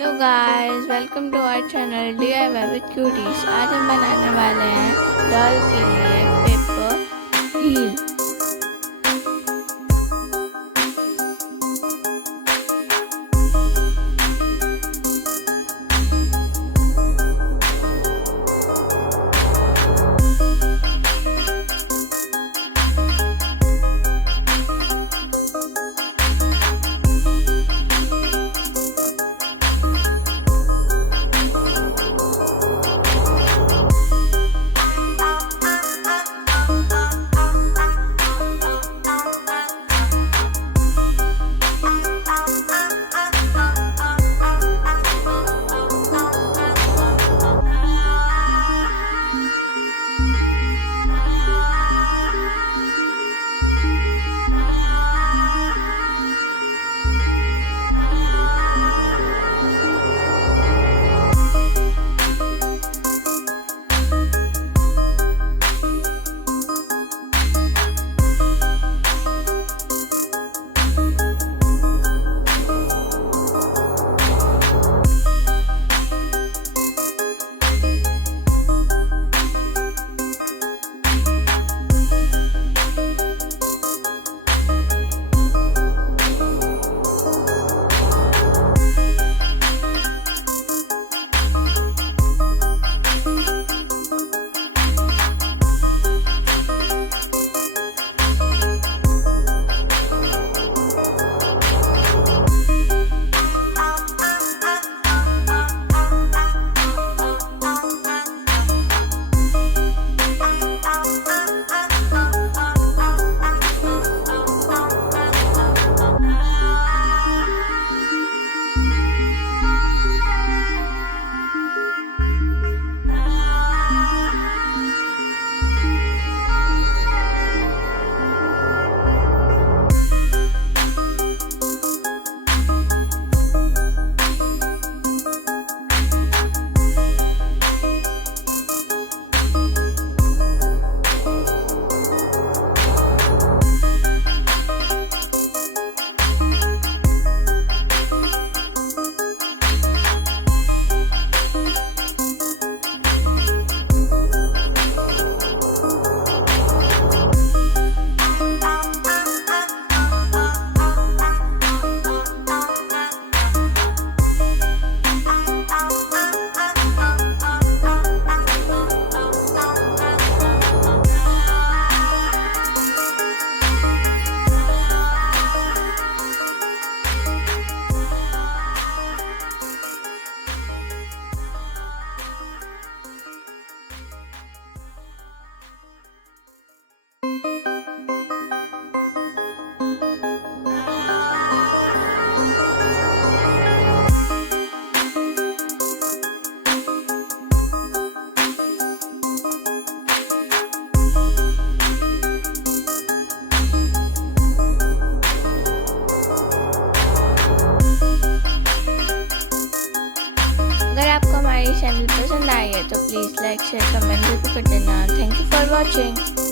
Hello guys, welcome to our channel DIY with cuties. आज हम बनाने वाले हैं डॉल के लिए पेपर हील। अगर आपको हमारी चैनल पसंद आई है तो प्लीज़ लाइक शेयर कमेंट जरूर कर देना। Thank you for watching.